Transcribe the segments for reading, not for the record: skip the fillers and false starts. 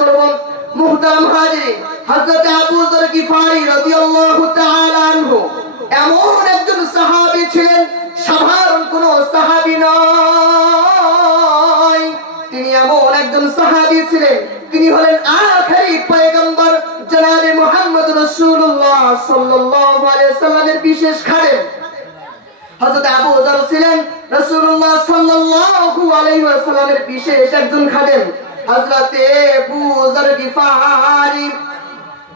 করব। মুহতারাম হাজিরিন, হযরত আবু যর গিফারি রাদিয়াল্লাহু তাআলা আনহু এমন একজন সাহাবী ছিলেন, সাধারণ কোন সাহাবী নয়। তিনি এমন একজন সাহাবী ছিলেন, তিনি হলেন আখেরি পয়গম্বর জনাবে মুহাম্মদ রাসূলুল্লাহ সাল্লাল্লাহু আলাইহি সাল্লামের বিশেষ খাদেম। হযরত আবু যর ছিলেন রাসূলুল্লাহ সাল্লাল্লাহু আলাইহি ওয়াসাল্লামের বিশেষ একজন খাদেম। হযরতে আবু যর গিফারি,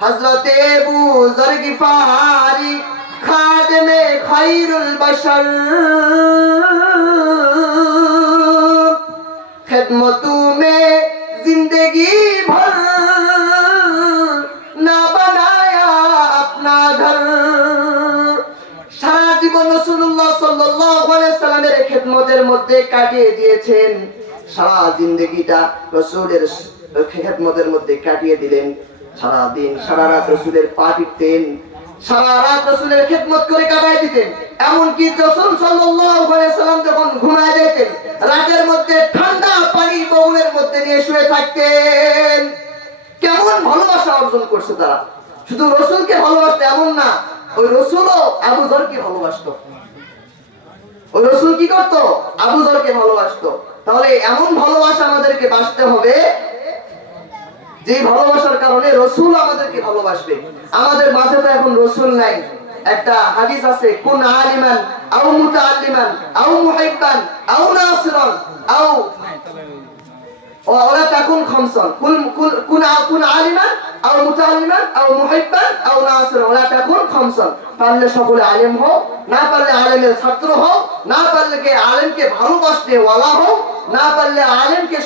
হযরতে আবু যর গিফারি খাদেমে খায়রুল বাশার, খিদমতু মে জিंदगी भर না বানায়া আপনা ঘর। সারা জীবন রাসূলুল্লাহ সাল্লাল্লাহু আলাইহি সাল্লামের খিদমতের মধ্যে কাটিয়ে দিয়েছেন। সারা জিন্দেগিটা রাসূলের খিদমতের মধ্যে কাটিয়ে দিলেন। সারা দিন সারা রাত রাসূলের পা টিপতেন, সারা রাত রাসূলের খিদমত করে কাটাই দিতেন। এমনকি রাসূল সাল্লাল্লাহু আলাইহি সাল্লাম যখন ঘুমায় যেতেন, রাতের মধ্যে ঠান্ডা পানি বউলের মধ্যে নিয়ে শুয়ে থাকতেন। কেমন ভালোবাসা অর্জন করছে তারা! শুধু রাসূলকে ভালোবাসতো এমন না, ওই রাসূলও আবু যরকে ভালোবাসতো। ওই রাসূল কি করত? আবু যরকে ভালোবাসতো। তাহলে এমন ভালোবাসা আমাদেরকে বাসতে হবে যে ভালোবাসার কারণে রাসূল আমাদেরকে ভালোবাসবে। আমাদের মাঝে তো এখন রাসূল নাই। একটা হাদিস আছে, কুন আলিমান আও মুতাআল্লিমান আও মুহিব্বান আও নাসিরান আও ওয়ালা তাকুন খামসান, কুন আলিমান আও মুতাআল্লিমান আও মুহিব্বান আও নাসিরান ওয়ালা তাকুন খামসান। পারলে সকলে আলেম হও, না পারলে আলেমের ছাত্র হও, না পারলে কে আলেমকে ভালোবাসতে ওয়ালা হও, না পারলে আলেমকে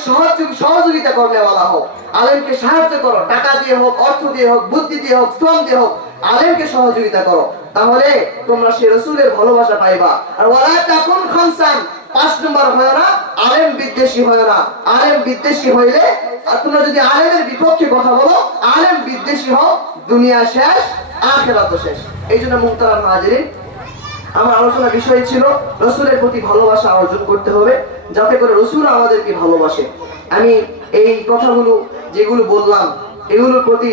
সহযোগিতা করতে ওয়ালা হও। আলেমকে সাহায্য করো, টাকা দিয়ে হোক, অর্থ দিয়ে হোক, বুদ্ধি দিয়ে হোক, শ্রম দিয়ে হোক, আলেমকে সহযোগিতা করো। তাহলে তোমরা সেই রাসূলের ভালোবাসা পাইবা। আর ওয়ালা তাকুন খামসান, 5 নম্বর হয় না, আলেম বিদ্বেষী হয় না। আলেম বিদ্বেষী হইলে, আর তোমরা যদি আলেমের বিপক্ষে কথা বলো, আলেম বিদ্বেষী হও, দুনিয়া শেষ, আখিরাত শেষ। এইজন্য মুহতারাম হাজিরিন, আমার আলোচনার বিষয় ছিল রাসূলের প্রতি ভালোবাসা অর্জন করতে হবে, যাতে করে রাসূল আমাদেরকে ভালোবাসে। আমি এই কথাগুলো যেগুলো বললাম, এগুলোর প্রতি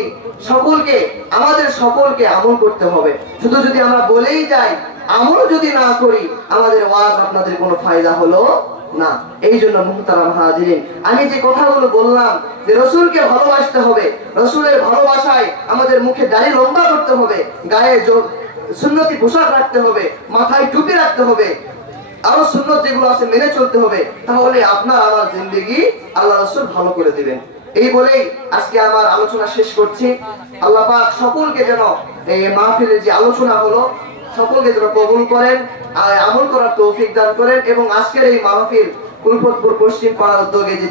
আমাদের সকলকে আমল করতে হবে। শুধু যদি আমরা বলেই যাই, আমল যদি না করি, আমাদের ওয়াজ আপনাদের কোনো ফায়দা হলো না। এই জন্য মুহতারাম হাজিরিন, আমি যে কথাগুলো বললাম যে রাসূলকে ভালোবাসতে হবে, রাসূলের ভালোবাসায় আমাদের মুখে দাড়ি লম্বা করতে হবে, গায়ে সুন্নতি পোশাক রাখতে হবে, মাথায় টুপি রাখতে হবে, আরো সুন্নত যেগুলো আছে মেনে চলতে হবে। তাহলে আপনার আমার জিন্দেগি আল্লাহ রাসূল ভালো করে দিবেন। এই বলেই আজকে আমার আলোচনা শেষ করছি। আল্লাহ পাক সকলকে যেন এই মাহফিলের যে আলোচনা হলো, সকলকে যেন কবুল করেন, আমল করার তৌফিক দান করেন। এবং আজকের এই মাহফিল কুলপতপুর পশ্চিম পাড়ার উদ্যোগে